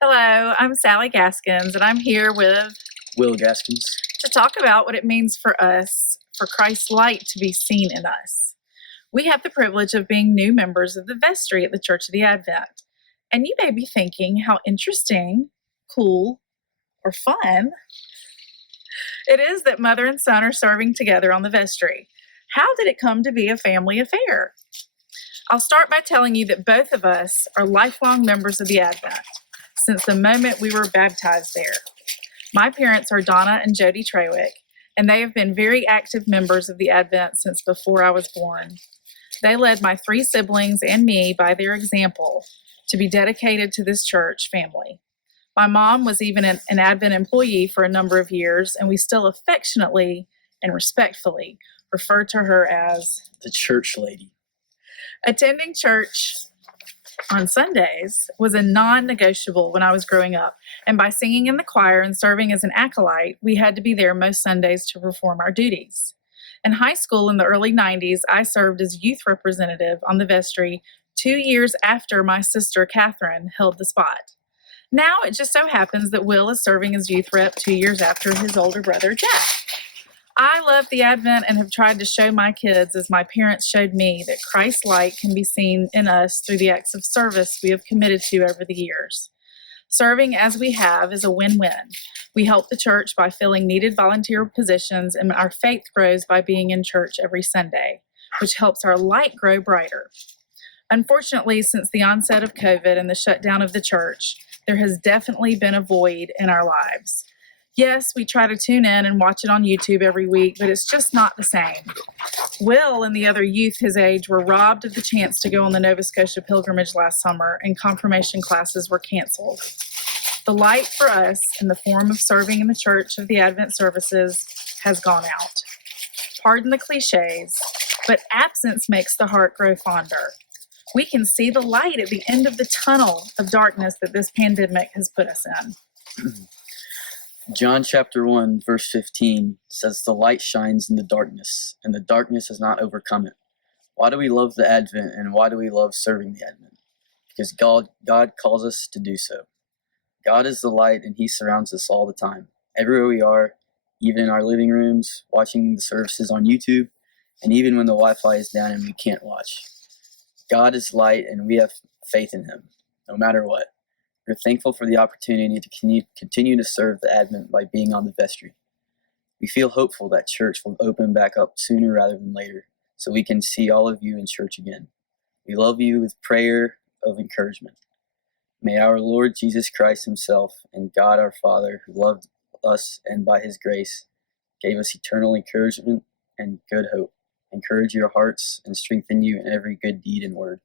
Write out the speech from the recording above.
Hello, I'm Sally Gaskins, and I'm here with Will Gaskins. to talk about what it means for us, for Christ's light to be seen in us. We have the privilege of being new members of the vestry at the Church of the Advent. And you may be thinking how interesting, cool, or fun it is that mother and son are serving together on the vestry. How did it come to be a family affair? I'll start by telling you that both of us are lifelong members of the Advent since the moment we were baptized there. My parents are Donna and Jody Trawick, and they have been very active members of the Advent since before I was born. They led my three siblings and me by their example to be dedicated to this church family. My mom was even an Advent employee for a number of years, and we still affectionately and respectfully refer to her as the church lady. Attending church on Sundays was a non-negotiable when I was growing up, and by singing in the choir and serving as an acolyte, we had to be there most Sundays to perform our duties. In high school in the early 90s, I served as youth representative on the vestry 2 years after my sister Catherine held the spot. Now it just so happens that Will is serving as youth rep 2 years after his older brother Jack. I love the Advent and have tried to show my kids, as my parents showed me, that Christ's light can be seen in us through the acts of service we have committed to over the years. Serving as we have is a win-win. We help the church by filling needed volunteer positions, and our faith grows by being in church every Sunday, which helps our light grow brighter. Unfortunately, since the onset of COVID and the shutdown of the church, there has definitely been a void in our lives. Yes, we try to tune in and watch it on YouTube every week, but it's just not the same. Will and the other youth his age were robbed of the chance to go on the Nova Scotia pilgrimage last summer, and confirmation classes were canceled. The light for us in the form of serving in the Church of the Advent services has gone out. Pardon the cliches, but absence makes the heart grow fonder. We can see the light at the end of the tunnel of darkness that this pandemic has put us in. John chapter 1, verse 15 says, "The light shines in the darkness, and the darkness has not overcome it." Why do we love the Advent, and why do we love serving the Advent? Because God calls us to do so. God is the light, and He surrounds us all the time. Everywhere we are, even in our living rooms, watching the services on YouTube, and even when the Wi-Fi is down and we can't watch. God is light, and we have faith in Him, no matter what. We're thankful for the opportunity to continue to serve the Advent by being on the vestry. We feel hopeful that church will open back up sooner rather than later, so we can see all of you in church again. We love you with prayer of encouragement. May our Lord Jesus Christ Himself and God our Father, who loved us and by His grace gave us eternal encouragement and good hope, encourage your hearts and strengthen you in every good deed and word.